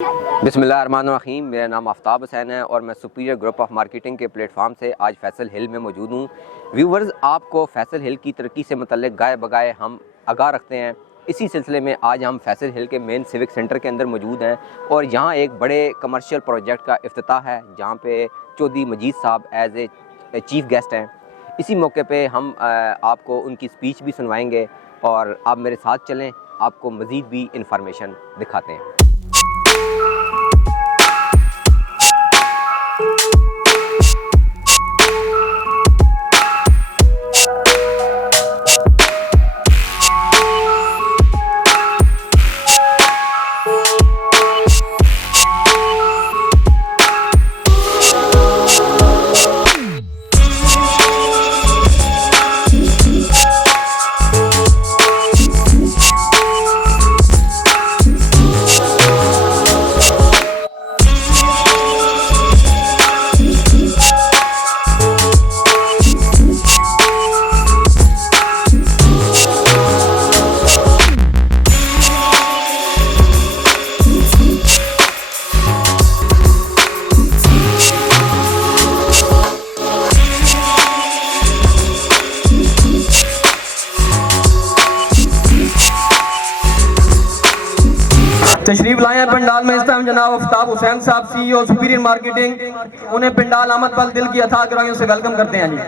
बिस्मिल्लाहिर्रहमानिर्रहीम। मेरा नाम आफ्ताब हुसैन है और मैं सुपीरियर ग्रुप ऑफ मार्केटिंग के प्लेटफॉर्म से आज फैसल हिल में मौजूद हूँ। व्यूवर्स, आपको फैसल हिल की तरक्की से मुतल्लिक गाय बगाए हम आगाह रखते हैं। इसी सिलसिले में आज हम फैसल हिल के मेन सिविक सेंटर के अंदर मौजूद हैं और यहाँ एक बड़े कमर्शियल प्रोजेक्ट का इफ्तिताह है जहाँ पे चौधरी मजीद साहब एज ए चीफ़ गेस्ट हैं। इसी मौके पे हम आपको उनकी स्पीच भी सुनवाएंगे और आप मेरे साथ चलें, आपको मज़ीद भी इंफॉर्मेशन दिखाते हैं। तशरीफ लाए हैं पंडाल में इस टाइम जनाब आफ्ताब हुसैन साहब CEO सुपीरियर मार्केटिंग। उन्हें पंडाल आमद पल दिल की अथाह गहराइयों से वेलकम करते हैं जी।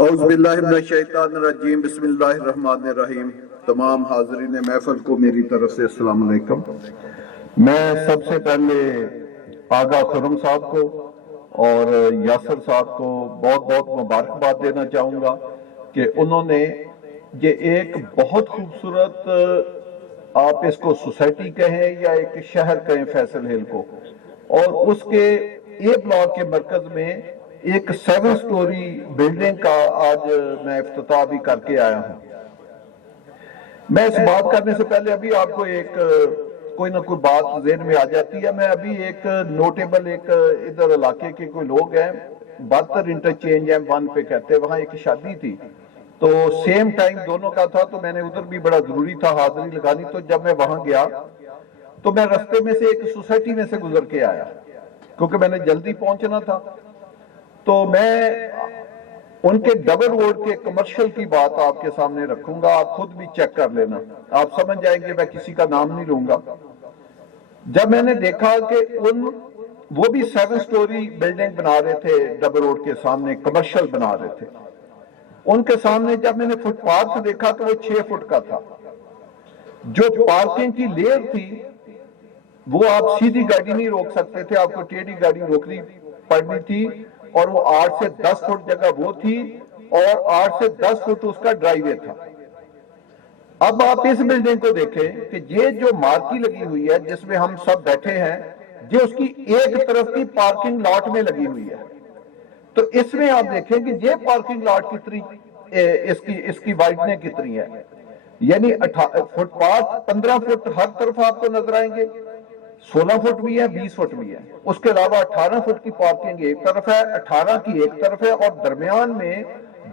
औज़ुबिल्लाहिमिनश्शैतानिर्रजीम बिस्मिल्लाहिर्रहमानिर्रहीम। तमाम हाज़रीन महफ़िल को मेरी तरफ से अस्सलाम वालेकुम। मैं सबसे पहले आगा खुर्रम साहब को और यासर साहब को बहुत बहुत मुबारकबाद देना चाहूँगा कि उन्होंने ये एक बहुत खूबसूरत, आप इसको सोसाइटी कहें या एक शहर कहें, फैसल हिल को, और उसके ए ब्लॉक के मरकज में एक 7 स्टोरी बिल्डिंग का आज मैं इफ्तिताह भी करके आया हूं। मैं इस बात करने से पहले अभी आपको एक कोई ना कोई बात ज़हन में आ जाती है। मैं अभी एक नोटेबल एक इधर इलाके के कोई लोग हैं, बहत्तर इंटरचेंज M1 पे कहते हैं, वहां एक शादी थी तो सेम टाइम दोनों का था, तो मैंने उधर भी बड़ा जरूरी था हाजिरी लगानी। तो जब मैं वहां गया तो मैं रास्ते में से एक सोसाइटी में से गुजर के आया क्योंकि मैंने जल्दी पहुंचना था। तो मैं उनके डबल रोड के कमर्शियल की बात आपके सामने रखूंगा, आप खुद भी चेक कर लेना, आप समझ जाएंगे, मैं किसी का नाम नहीं लूंगा। जब मैंने देखा कि वो भी 7 स्टोरी बिल्डिंग बना रहे थे, डबल रोड के सामने कमर्शियल बना रहे थे, उनके सामने जब मैंने फुटपाथ देखा तो वो 6 फुट का था। जो पार्किंग की लेयर थी वो आप सीधी गाड़ी नहीं रोक सकते थे, आपको टेढ़ी गाड़ी रोकनी पड़नी थी, और वो 8 से 10 फुट जगह वो थी और 8 से 10 फुट उसका ड्राइवे था। अब आप इस बिल्डिंग को देखें कि ये जो मार्की लगी हुई है जिसमें हम सब बैठे हैं, ये उसकी एक तरफ की पार्किंग लॉट में लगी हुई है। तो इसमें आप देखें कि ये पार्किंग लॉट कितनी, इसकी वाइडनेस कितनी है। यानी फुटपाथ 15 फुट हर तरफ आपको नजर आएंगे, 16 फुट भी है, 20 फुट भी है। उसके अलावा 18 फुट की पार्किंग एक तरफ है, 18 की एक तरफ है, और दरमियान में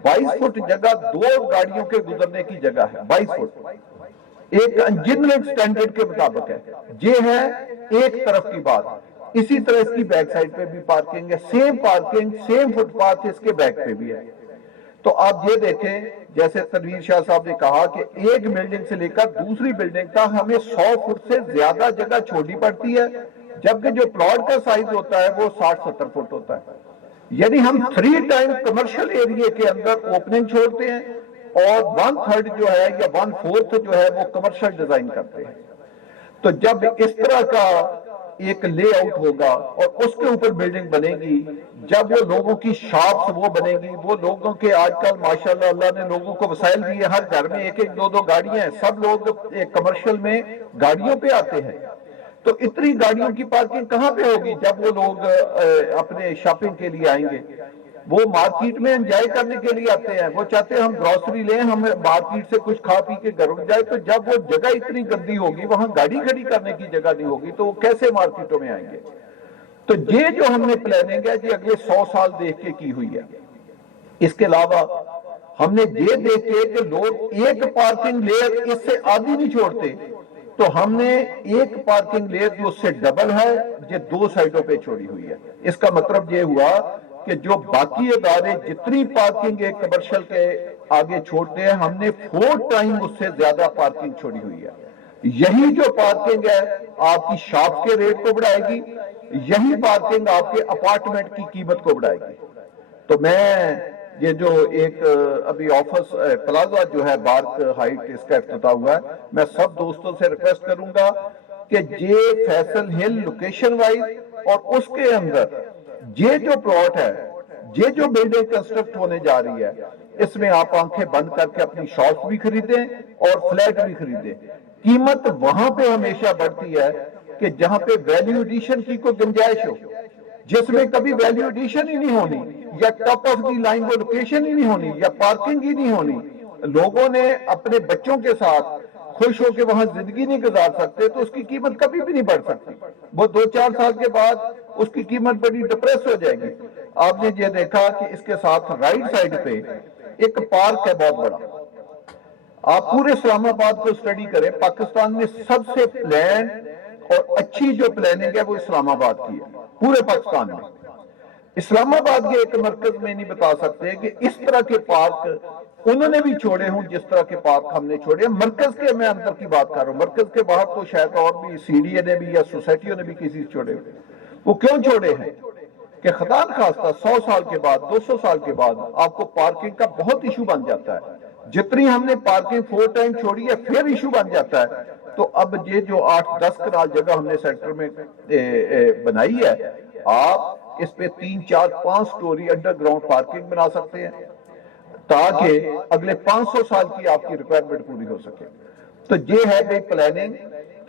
22 फुट जगह 2 गाड़ियों के गुजरने की जगह है। 22 फुट एक इंजीनियरिंग स्टैंडर्ड के मुताबिक है। ये है एक तरफ की बात। इसी तरह इसकी बैक साइड पे भी पार्किंग है, सेम पार्किंग, सेम फुटपाथ इसके बैक पे भी है। तो आप ये देखें, जैसे तनवीर शाह साहब ने कहा कि एक बिल्डिंग से लेकर दूसरी बिल्डिंग तक हमें 100 फुट से ज्यादा जगह छोड़नी पड़ती है, जबकि जो प्लॉट का साइज होता है वो 60-70 फुट होता है। यानी हम 3 टाइम कमर्शियल एरिया के अंदर ओपनिंग छोड़ते हैं, और 1/3 जो है या 1/4 जो है वो कमर्शियल डिजाइन करते हैं। तो जब इस तरह का एक लेआउट होगा और उसके ऊपर बिल्डिंग बनेगी, जब वो लोगों की शॉप्स वो बनेगी, वो लोगों के आजकल माशाल्लाह अल्लाह ने लोगों को वसाइल दिए, हर घर में 1-1 2-2 गाड़ियां हैं, सब लोग एक कमर्शियल में गाड़ियों पे आते हैं। तो इतनी गाड़ियों की पार्किंग कहां पे होगी जब वो लोग अपने शॉपिंग के लिए आएंगे? वो मार्केट में एंजॉय करने के लिए आते हैं, वो चाहते हैं हम ग्रोसरी लें, हम मार्केट से कुछ खा पी के घर जाए। तो जब वो जगह इतनी गंदी होगी, वहां गाड़ी खड़ी करने की जगह नहीं होगी, तो वो कैसे मार्केटों में आएंगे? तो ये जो हमने प्लानिंग है ये अगले 100 साल देख के की हुई है। इसके अलावा हमने ये देखे कि लोग एक पार्किंग लेयर इससे आधी नहीं छोड़ते, तो हमने एक पार्किंग लेयर जो उससे डबल है ये 2 साइडों पे छोड़ी हुई है। इसका मतलब ये हुआ कि जो बाकी अदारे जितनी पार्किंग एक कमर्शियल के आगे छोड़ते हैं, हमने 4 टाइम उससे ज्यादा पार्किंग छोड़ी हुई है। यही जो पार्किंग है आपकी शॉप के रेट को बढ़ाएगी, यही पार्किंग आपके अपार्टमेंट की कीमत को बढ़ाएगी। तो मैं ये जो एक अभी ऑफिस प्लाजा जो है बार्क हाइट इसका इफ्तिताह हुआ है, मैं सब दोस्तों से रिक्वेस्ट करूंगा कि ये फैसल हिल लोकेशन वाइज और उसके अंदर ये जो प्लॉट है, ये जो बिल्डिंग कंस्ट्रक्ट होने जा रही है, इसमें आप आंखें बंद करके अपनी शॉप्स भी खरीदें और फ्लैट भी खरीदें। कीमत वहां पे हमेशा बढ़ती है कि जहां पे वैल्यू एडिशन की कोई गुंजाइश हो, जिसमें कभी वैल्यू एडिशन ही नहीं होनी, या टॉप ऑफ दी लाइन वो लोकेशन ही नहीं होनी, या पार्किंग ही नहीं होनी, लोगों ने अपने बच्चों के साथ खुश होकर वहां जिंदगी नहीं गुजार सकते, तो उसकी कीमत कभी भी नहीं बढ़ सकती। वो 2-4 साल के बाद उसकी कीमत बड़ी डिप्रेस हो जाएगी। आपने ये देखा कि इसके साथ राइट साइड पे एक पार्क है बहुत बड़ा। आप पूरे इस्लामाबाद को स्टडी करें, पाकिस्तान में सबसे प्लान और अच्छी जो प्लानिंग है वो इस्लामाबाद की है पूरे पाकिस्तान में। इस्लामाबाद के एक मरकज में नहीं बता सकते कि इस तरह के पार्क उन्होंने भी छोड़े हों जिस तरह के पार्क हमने छोड़े। मरकज के मैं अंदर की बात कर रहा हूं, मरकज के बाहर तो शायद और भी सीडीए ने भी या सोसाइटियों ने भी किसी से छोड़े। वो क्यों छोड़े हैं कि खुदा न खास्ता 100 साल के बाद 200 साल के बाद आपको पार्किंग का बहुत इशू बन जाता है। जितनी हमने पार्किंग 4 टाइम छोड़ी है फिर इशू बन जाता है। तो अब ये जो 8-10 कनाल जगह हमने सेक्टर में बनाई है, आप इस पे 3-4-5 स्टोरी अंडरग्राउंड पार्किंग बना सकते हैं ताकि अगले 500 साल की आपकी रिक्वायरमेंट पूरी हो सके। तो ये है भाई प्लानिंग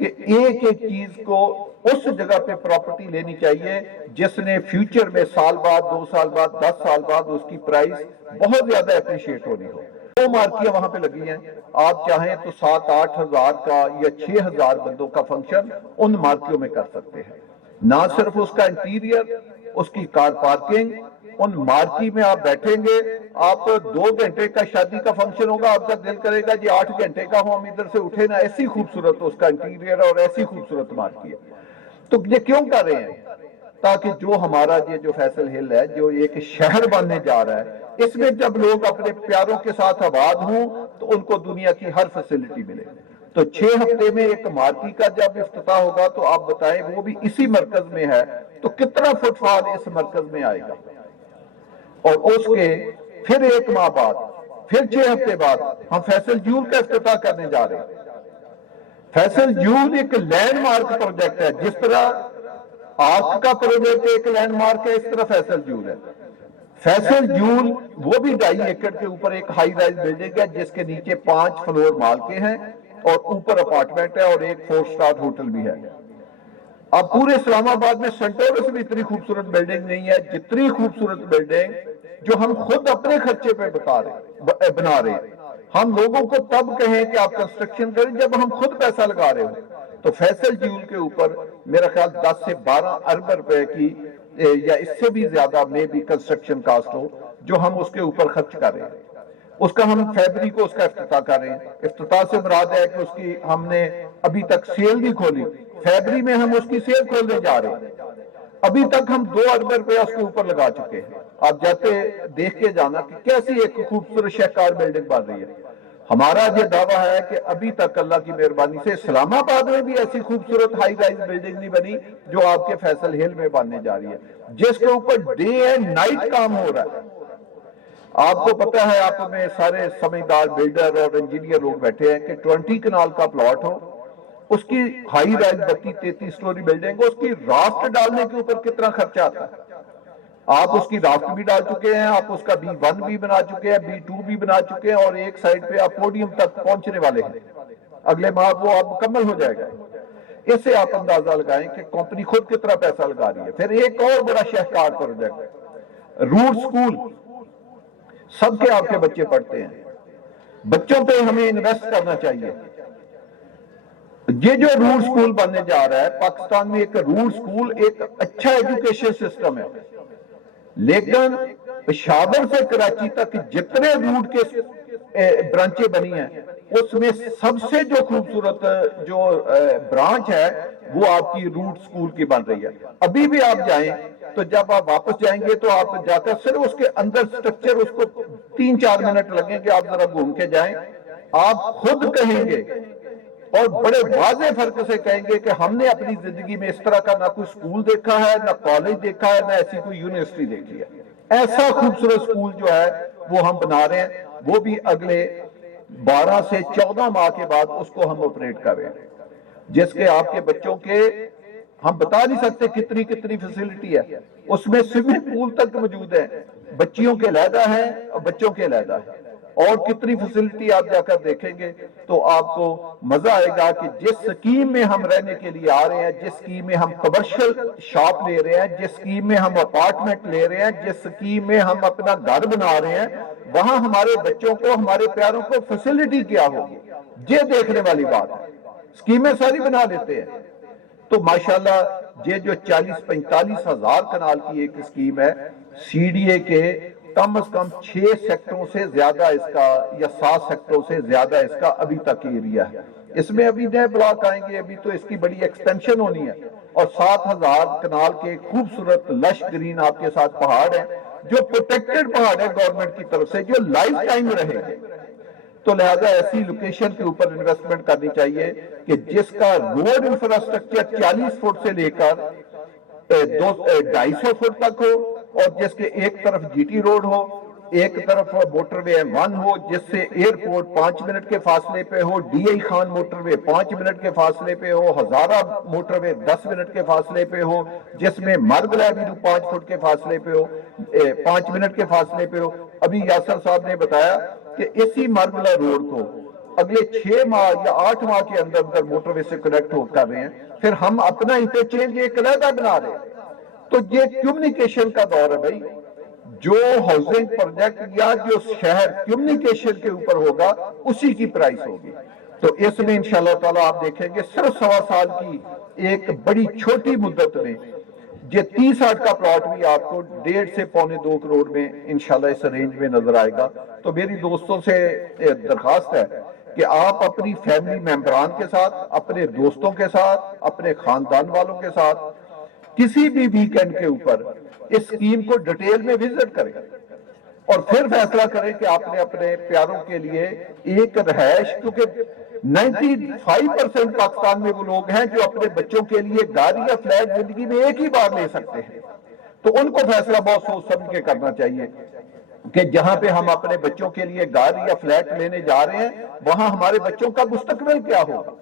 कि एक एक चीज को उस जगह पे प्रॉपर्टी लेनी चाहिए जिसने फ्यूचर में साल बाद 2 साल बाद 10 साल बाद उसकी प्राइस बहुत ज्यादा अप्रिशिएट होनी हो। 2 मार्कियां वहां पे लगी हैं, आप चाहें तो 7-8 हजार का या 6,000 बंदों का फंक्शन उन मार्कियों में कर सकते हैं। ना सिर्फ उसका इंटीरियर, उसकी कार पार्किंग, उन मार्की में आप बैठेंगे, आप 2 घंटे का शादी का फंक्शन होगा, आपका दिल करेगा जी 8 घंटे का हो, हम इधर से उठे ना, ऐसी खूबसूरत उसका इंटीरियर और ऐसी खूबसूरत मार्की है। तो ये क्यों कर रहे हैं? ताकि जो हमारा ये जो फैसल हिल है जो एक शहर बनने जा रहा है, इसमें जब लोग अपने प्यारों के साथ आबाद हों तो उनको दुनिया की हर फैसिलिटी मिले। तो 6 हफ्ते में एक मार्की का जब इफ्तिताह होगा तो आप बताएं, वो भी इसी मरकज में है, तो कितना फुटफॉल इस मरकज में आएगा। और उसके फिर 1 माह बाद, फिर 6 हफ्ते बाद हम फैसल जूल का इफ्तिताह करने जा रहे हैं। फैसल जूल एक लैंडमार्क प्रोजेक्ट है, जिस तरह आर्क का प्रोजेक्ट एक लैंडमार्क है, इस तरह फैसल जूल है। फैसल जूल वो भी 2.5 एकड़ के ऊपर एक हाई राइज बिल्डिंग है जिसके नीचे 5 फ्लोर माल के हैं और ऊपर अपार्टमेंट है और एक 4 स्टार होटल भी है। अब पूरे इस्लामाबाद में सेंटोरस भी इतनी खूबसूरत बिल्डिंग नहीं है जितनी खूबसूरत बिल्डिंग जो हम खुद अपने खर्चे पे बना रहे हैं। हम लोगों को तब कहें कि आप कंस्ट्रक्शन करें जब हम खुद पैसा लगा रहे हो। तो फैसल झील के ऊपर मेरा ख्याल 10 से 12 अरब रुपए की या इससे भी ज्यादा में भी कंस्ट्रक्शन कास्ट हो जो हम उसके ऊपर खर्च कर रहे हैं। उसका हम फरवरी को उसका इफ्तिताह कर रहे हैं। इफ्तिताह से मुराद है कि उसकी हमने अभी तक सेल नहीं खोली, फरवरी में हम उसकी सेल खोलने जा रहे हैं। अभी तक हम 2 अरब रुपया उसके ऊपर लगा चुके हैं। आप जाते देख के जाना कि कैसी एक खूबसूरत शाहकार बिल्डिंग बन रही है। हमारा ये दावा है कि अभी तक अल्लाह की मेहरबानी से इस्लामाबाद में भी ऐसी खूबसूरत हाई राइज बिल्डिंग नहीं बनी जो आपके फैसल हिल में बनने जा रही है, जिसके ऊपर डे एंड नाइट काम हो रहा है। आपको पता है, आप में सारे समझदार बिल्डर और इंजीनियर लोग बैठे हैं कि 20 कनाल का प्लॉट हो, उसकी हाई राइज 32-33 स्टोरी बिल्डिंग हो, उसकी राफ्ट डालने के ऊपर कितना खर्चा आता है। आप उसकी राफ्ट भी डाल चुके हैं, आप उसका B1 भी बना चुके हैं, B2 भी बना चुके हैं, और एक साइड पे आप पोडियम तक पहुंचने वाले हैं। अगले माह वो आप मुकम्मल हो जाएगा। इससे आप अंदाजा लगाएं कि कंपनी खुद कितना पैसा लगा रही है। फिर एक और बड़ा शाहकार प्रोजेक्ट, रूट स्कूल। सबके आपके बच्चे पढ़ते हैं, बच्चों पे हमें इन्वेस्ट करना चाहिए। ये जो रूट स्कूल बनने जा रहा है, पाकिस्तान में एक रूट स्कूल एक अच्छा एजुकेशन सिस्टम है, लेकिन पेशावर से कराची तक जितने रूट के ब्रांचें बनी हैं उसमें सबसे जो खूबसूरत जो ब्रांच है वो आपकी रूट स्कूल की बन रही है। अभी भी आप जाएं तो जब आप वापस जाएंगे तो आप जाकर सिर्फ उसके अंदर स्ट्रक्चर, उसको 3-4 मिनट लगेंगे, आप जरा घूम के जाएं, आप खुद कहेंगे और बड़े वाज़े फर्क से कहेंगे कि हमने अपनी जिंदगी में इस तरह का ना कोई स्कूल देखा है, ना कॉलेज देखा है, ना ऐसी कोई यूनिवर्सिटी देखी है। ऐसा खूबसूरत स्कूल जो है वो हम बना रहे हैं, वो भी अगले 12 से 14 माह के बाद उसको हम ऑपरेट कर रहे हैं, जिसके आपके बच्चों के हम बता नहीं सकते कितनी कितनी फैसिलिटी है। उसमें स्विमिंग पूल तक मौजूद है, बच्चियों के अलहदा है और बच्चों के अलहदा है, और कितनी फैसिलिटी आप जाकर देखेंगे तो आपको मजा आएगा कि जिस स्कीम में हम रहने के लिए आ रहे हैं, जिस स्कीम में हम कमर्शियल शॉप ले रहे हैं, जिस स्कीम में हम अपार्टमेंट ले रहे हैं, जिस स्कीम में हम अपना घर बना रहे हैं, वहां हमारे बच्चों को, हमारे प्यारों को फैसिलिटी क्या होगी, ये देखने वाली बात है। स्कीमें सारी बना देते हैं तो माशाल्लाह ये जो 40-45 हजार कनाल की एक स्कीम है, CDA के कम से कम 6 सेक्टरों से ज्यादा इसका या 7 सेक्टरों से ज्यादा इसका अभी तक एरिया है। इसमें अभी नए ब्लॉक आएंगे, अभी तो इसकी बड़ी एक्सटेंशन होनी है, और 7000 कनाल के खूबसूरत लश ग्रीन आपके साथ पहाड़ है जो प्रोटेक्टेड पहाड़ है गवर्नमेंट की तरफ से, जो लाइफ टाइम रहेंगे। तो लिहाजा ऐसी लोकेशन के ऊपर इन्वेस्टमेंट करनी चाहिए कि जिसका रोड इंफ्रास्ट्रक्चर 40 फुट से लेकर 250 फुट तक हो, और जिसके एक तरफ GT रोड हो, एक तरफ मोटरवे 1 हो, जिससे एयरपोर्ट 5 मिनट के फासले पे हो, DI खान मोटरवे 5 मिनट के फासले पे हो, हजारा मोटरवे 10 मिनट के फासले पे हो, जिसमें मार्बला भी 5 फुट के फासले पे हो, 5 मिनट के फासले पे हो। अभी यासर साहब ने बताया कि इसी मार्बला रोड को अगले 6 माह या 8 माह के अंदर अंदर मोटरवे से कनेक्ट हो कर रहे हैं, फिर हम अपना इंटरचेंज एक अलहदा बना रहे हैं। तो ये कम्युनिकेशन का दौर है भाई। जो हाउसिंग प्रोजेक्ट या जो शहर कम्युनिकेशन के ऊपर होगा उसी की प्राइस होगी। तो इसमें इंशाल्लाह ताला आप देखेंगे सिर्फ 1.25 साल की एक बड़ी छोटी मुद्दत में ये 30-60 का प्लॉट भी आपको 1.5 से 2.25 करोड़ में इंशाल्लाह इस रेंज में नजर आएगा। तो मेरी दोस्तों से दरखास्त है कि आप अपनी फैमिली मेंबरान के साथ, अपने दोस्तों के साथ, अपने खानदान वालों के साथ किसी भी वीकेंड के ऊपर इस स्कीम को डिटेल में विजिट करें और फिर फैसला करें कि आपने अपने प्यारों के लिए एक रहायश, क्योंकि 95% पाकिस्तान में वो लोग हैं जो अपने बच्चों के लिए गाड़ी या फ्लैट जिंदगी में एक ही बार ले सकते हैं, तो उनको फैसला बहुत सोच समझ के करना चाहिए कि जहां पे हम अपने बच्चों के लिए गाड़ी या फ्लैट लेने जा रहे हैं वहां हमारे बच्चों का मुस्तकबिल क्या होगा,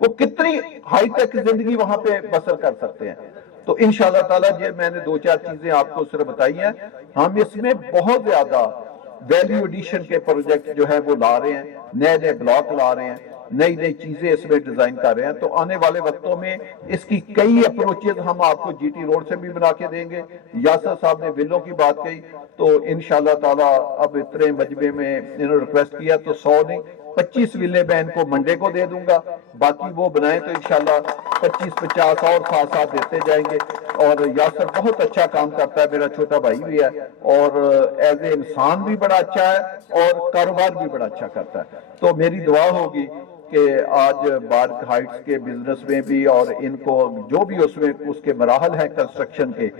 वो कितनी हाईटेक जिंदगी वहां पे बसर कर सकते हैं। तो इंशाअल्लाह ताला ये मैंने 2-4 चीजें आपको सिर्फ बताई हैं। हम इसमें बहुत ज्यादा वैल्यू एडिशन के प्रोजेक्ट जो है वो ला रहे हैं, नए नए ब्लॉक ला रहे हैं। नई नई चीजें इसमें डिजाइन कर रहे हैं। तो आने वाले वक्तों में इसकी कई अप्रोचेज हम आपको जीटी रोड से भी बना के देंगे। यासर साहब ने विलों की बात कही, तो इंशाल्लाह ताला अब इतने मजबे में इन्होंने रिक्वेस्ट किया तो 100 नहीं 25 विले मैं इनको मंडे को दे दूंगा, बाकी वो बनाए तो इंशाल्लाह 25-50 और साथ साथ देते जाएंगे। और यासर बहुत अच्छा काम करता है, मेरा छोटा भाई भी है और एज ए इंसान भी बड़ा अच्छा है और कारोबार भी बड़ा अच्छा करता है। तो मेरी दुआ होगी कि आज बार्क हाइट्स के बिजनेस में भी और इनको जो भी उसमें उसके मराहल हैं कंस्ट्रक्शन के,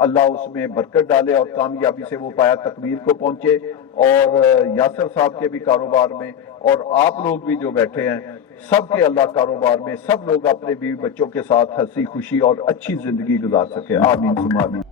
अल्लाह उसमें बरकत डाले और कामयाबी से वो पाया तकमील को पहुंचे। और यासर साहब के भी कारोबार में और आप लोग भी जो बैठे हैं सबके अल्लाह कारोबार में सब लोग अपने बीवी बच्चों के साथ हंसी खुशी और अच्छी जिंदगी गुजार सके। आमीन सुमा आमीन।